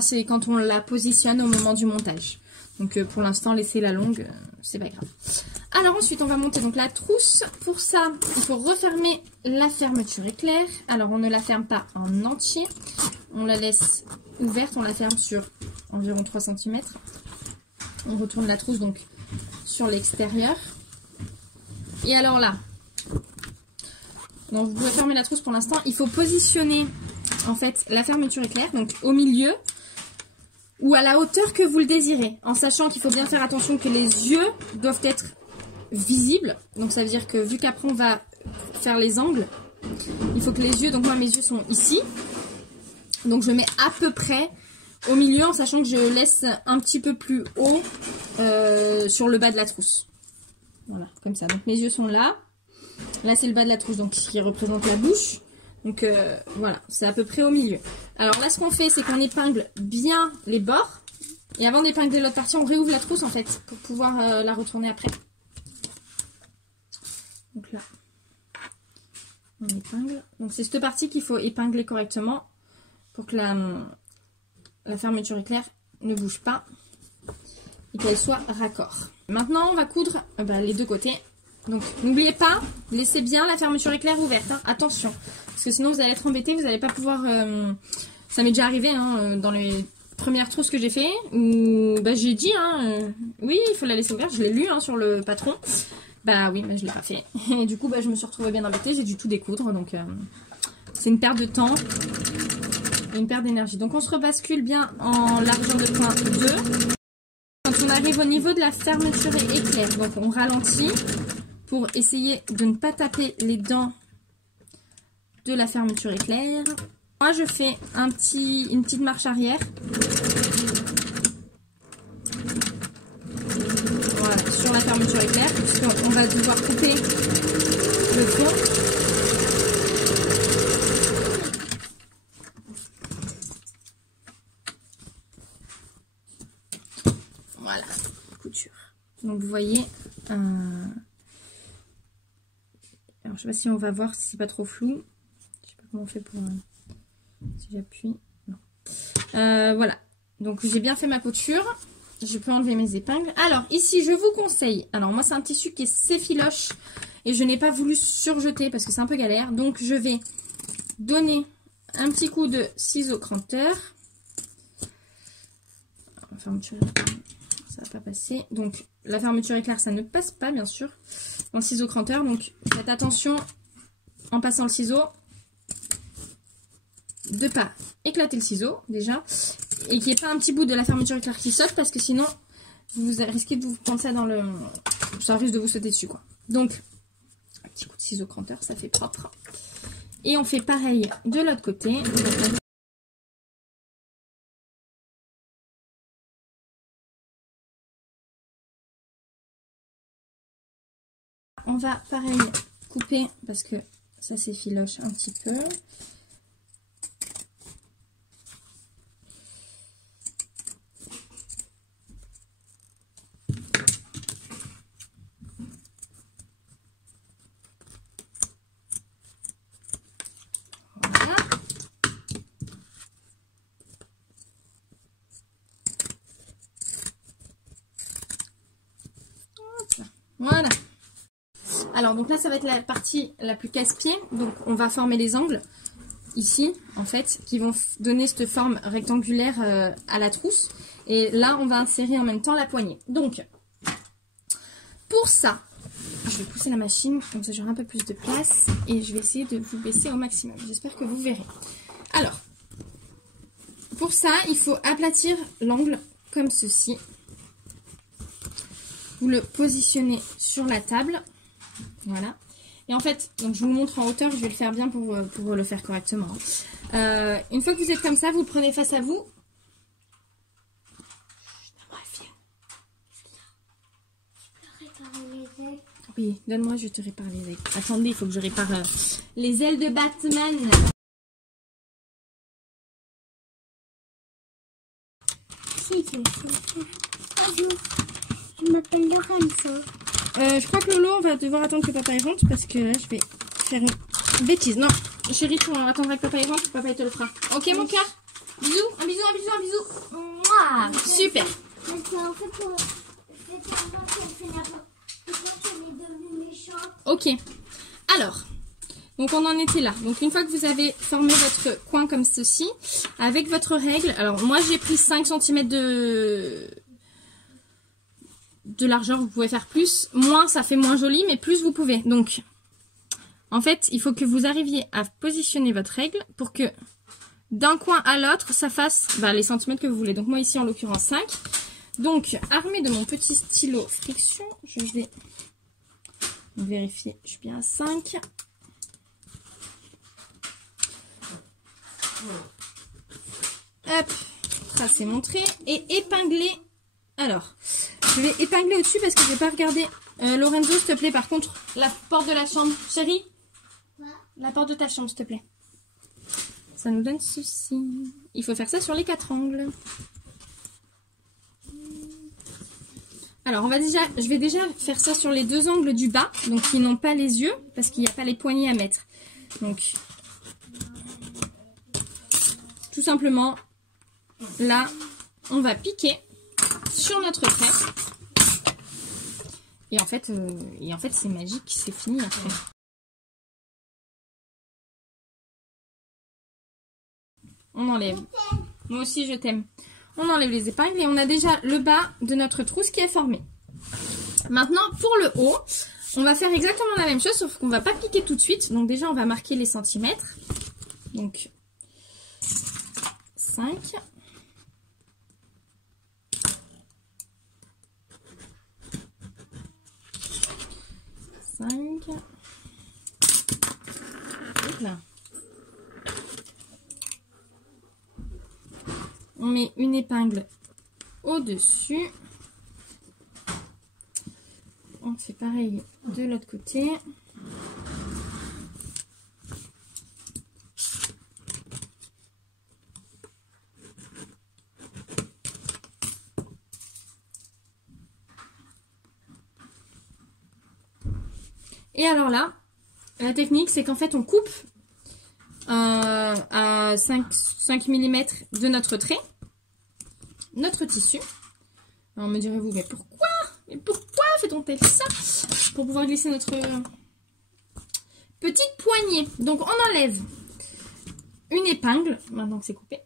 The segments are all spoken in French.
C'est quand on la positionne au moment du montage. Donc pour l'instant, laisser la longue, c'est pas grave. Alors ensuite, on va monter donc la trousse. Pour ça, il faut refermer la fermeture éclair. Alors on ne la ferme pas en entier. On la laisse ouverte, on la ferme sur environ 3 cm. On retourne la trousse donc sur l'extérieur. Et alors là, donc vous pouvez fermer la trousse pour l'instant. Il faut positionner en fait la fermeture éclair, donc au milieu ou à la hauteur que vous le désirez, en sachant qu'il faut bien faire attention que les yeux doivent être visibles. Donc ça veut dire que vu qu'après on va faire les angles, il faut que les yeux, donc moi mes yeux sont ici, donc je mets à peu près au milieu en sachant que je laisse un petit peu plus haut sur le bas de la trousse. Voilà, comme ça. Donc mes yeux sont là. Là c'est le bas de la trousse donc qui représente la bouche. Donc voilà, c'est à peu près au milieu. Alors là, ce qu'on fait, c'est qu'on épingle bien les bords. Et avant d'épingler l'autre partie, on réouvre la trousse en fait, pour pouvoir la retourner après. Donc là, on épingle. Donc c'est cette partie qu'il faut épingler correctement pour que la fermeture éclair ne bouge pas et qu'elle soit raccord. Maintenant, on va coudre les deux côtés. Donc n'oubliez pas, laissez bien la fermeture éclair ouverte, hein. Attention, parce que sinon vous allez être embêté, vous n'allez pas pouvoir... Ça m'est déjà arrivé hein, dans les premières trousses que j'ai fait, où j'ai dit, oui il faut la laisser ouverte, je l'ai lu hein, sur le patron, oui je l'ai pas fait, et du coup je me suis retrouvée bien embêtée, j'ai dû tout découdre, donc c'est une perte de temps et une perte d'énergie. Donc on se rebascule bien en largeur de point 2. Quand on arrive au niveau de la fermeture éclair, donc on ralentit pour essayer de ne pas taper les dents de la fermeture éclair. Moi je fais une petite marche arrière. Voilà, sur la fermeture éclair, puisqu'on va devoir couper le fond. Voilà, couture. Donc vous voyez, alors je sais pas si on va voir si c'est pas trop flou. Je sais pas comment on fait pour si j'appuie. Non. Voilà. Donc j'ai bien fait ma couture. Je peux enlever mes épingles. Alors ici je vous conseille. Alors moi c'est un tissu qui est s'effiloche et je n'ai pas voulu surjeter parce que c'est un peu galère. Donc je vais donner un petit coup de ciseau cranteur. Fermeture, ça va pas passer. Donc la fermeture éclair ça ne passe pas bien sûr dans le ciseau cranteur. Donc faites attention en passant le ciseau de pas éclater le ciseau déjà et qu'il n'y ait pas un petit bout de la fermeture éclair qui saute parce que sinon vous risquez de vous prendre ça dans le... ça risque de vous sauter dessus quoi. Donc un petit coup de ciseau cranteur, ça fait propre. Et on fait pareil de l'autre côté. On va pareil couper parce que ça s'effiloche un petit peu. Voilà. Voilà. Alors donc là ça va être la partie la plus casse-pied, donc on va former les angles ici en fait qui vont donner cette forme rectangulaire à la trousse et là on va insérer en même temps la poignée. Donc pour ça je vais pousser la machine comme ça j'aurai un peu plus de place et je vais essayer de vous baisser au maximum, j'espère que vous verrez. Alors pour ça il faut aplatir l'angle comme ceci, vous le positionnez sur la table. Voilà. Et en fait, donc je vous le montre en hauteur, je vais le faire bien pour le faire correctement. Une fois que vous êtes comme ça, vous le prenez face à vous. Oui, donne-moi, je te répare les ailes. Attendez, il faut que je répare les ailes de Batman. Je m'appelle Lorenzo. Je crois que Lolo, on va devoir attendre que papa y rentre parce que là, je vais faire une bêtise. Non, chérie, tu attendras que papa y rentre, papa il te le fera. Ok, mon cœur? Bisous, un bisou, un bisou, un bisou. Mouah, super. Ok. Alors, donc on en était là. Donc une fois que vous avez formé votre coin comme ceci, avec votre règle, alors moi j'ai pris 5 cm de largeur, vous pouvez faire plus. Moins, ça fait moins joli, mais plus vous pouvez. Donc, en fait, il faut que vous arriviez à positionner votre règle pour que d'un coin à l'autre, ça fasse les centimètres que vous voulez. Donc moi ici, en l'occurrence, 5. Donc, armée de mon petit stylo friction, je vais vérifier, je suis bien à 5. Hop, tracer mon trait et épingler. Alors, je vais épingler au-dessus parce que je n'ai pas regardé. Lorenzo, s'il te plaît, par contre, la porte de la chambre. Chérie, la porte de ta chambre, s'il te plaît. Ça nous donne ceci. Il faut faire ça sur les 4 angles. Alors, je vais déjà faire ça sur les 2 angles du bas, donc qui n'ont pas les yeux, parce qu'il n'y a pas les poignées à mettre. Donc, tout simplement, là, on va piquer sur notre trait. Et en fait c'est magique, c'est fini après. On enlève. Moi aussi je t'aime. On enlève les épingles et on a déjà le bas de notre trousse qui est formé. Maintenant pour le haut, on va faire exactement la même chose sauf qu'on va pas piquer tout de suite. Donc déjà on va marquer les centimètres. Donc 5. 5. Là. On met une épingle au-dessus. On fait pareil de l'autre côté. Et alors là, la technique, c'est qu'en fait, on coupe à 5 mm de notre trait, notre tissu. Alors, me direz-vous, mais pourquoi fait-on tel ça? Pour pouvoir glisser notre petite poignée. Donc, on enlève une épingle, maintenant que c'est coupé.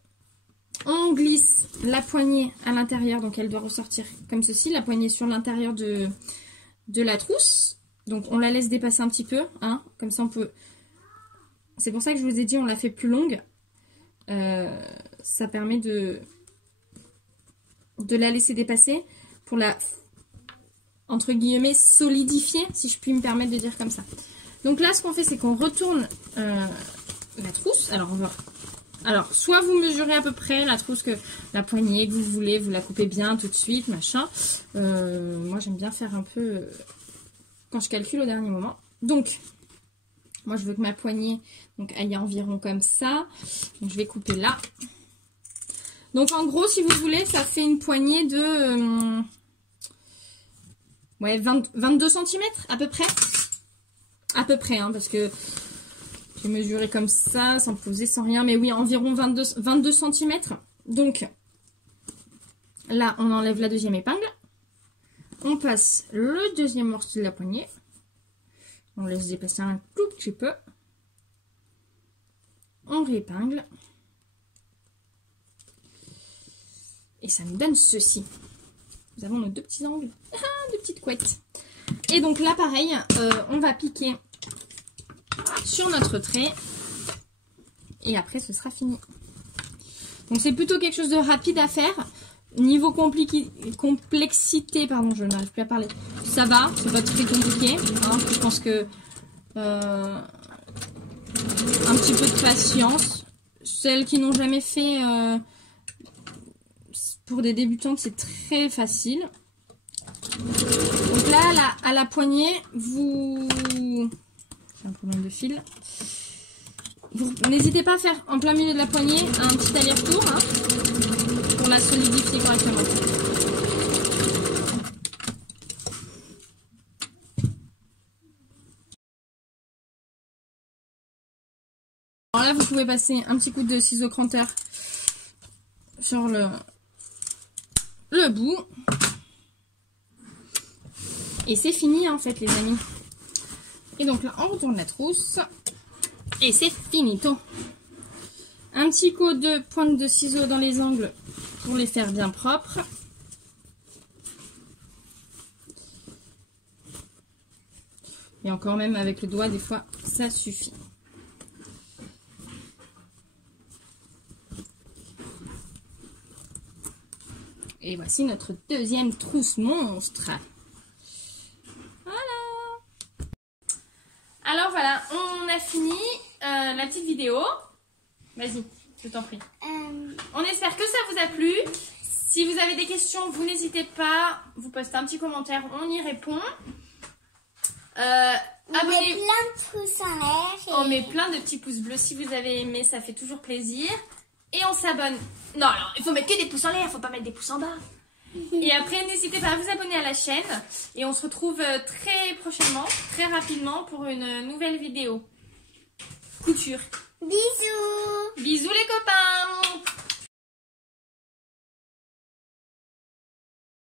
On glisse la poignée à l'intérieur, donc elle doit ressortir comme ceci, la poignée sur l'intérieur de la trousse. Donc on la laisse dépasser un petit peu, hein, comme ça on peut... C'est pour ça que je vous ai dit on la fait plus longue. Ça permet de la laisser dépasser pour la, entre guillemets, solidifier, si je puis me permettre de dire comme ça. Donc là ce qu'on fait c'est qu'on retourne la trousse. Alors soit vous mesurez à peu près la trousse, la poignée que vous voulez, vous la coupez bien tout de suite, machin. Moi j'aime bien faire un peu... quand je calcule au dernier moment. Donc, moi je veux que ma poignée aille environ comme ça. Donc je vais couper là. Donc en gros, si vous voulez, ça fait une poignée de 22 cm à peu près. À peu près, hein, parce que j'ai mesuré comme ça, sans poser, sans rien. Mais oui, environ 22 cm. Donc, là, on enlève la deuxième épingle. On passe le deuxième morceau de la poignée. On laisse dépasser un tout petit peu. On réépingle. Et ça nous donne ceci. Nous avons nos 2 petits angles. Deux petites couettes. Et donc là, pareil, on va piquer sur notre trait. Et après, ce sera fini. Donc c'est plutôt quelque chose de rapide à faire. Niveau complexité, pardon, je n'arrive plus à parler. Ça va, c'est pas très compliqué. Hein, je pense que un petit peu de patience. Celles qui n'ont jamais fait, pour des débutantes, c'est très facile. Donc là, à la poignée, vous... J'ai un problème de fil. N'hésitez pas à faire en plein milieu de la poignée un petit aller-retour, hein, pour la solidifier correctement. Alors là, vous pouvez passer un petit coup de ciseau cranteur sur le bout. Et c'est fini en fait les amis. Et donc là on retourne la trousse. Et c'est finito. Un petit coup de pointe de ciseaux dans les angles pour les faire bien propres. Et encore même avec le doigt des fois ça suffit. Et voici notre deuxième trousse monstre. Alors voilà, on a fini la petite vidéo. Vas-y, je t'en prie. On espère que ça vous a plu. Si vous avez des questions, vous n'hésitez pas. Vous postez un petit commentaire, on y répond. Abonnez-vous. Plein de pouces en l'air. On met plein de petits pouces bleus si vous avez aimé, ça fait toujours plaisir. Et on s'abonne. Non, alors, il faut mettre que des pouces en l'air, il faut pas mettre des pouces en bas. Et après, n'hésitez pas à vous abonner à la chaîne. Et on se retrouve très prochainement, très rapidement pour une nouvelle vidéo. Couture. Bisous. Bisous les copains.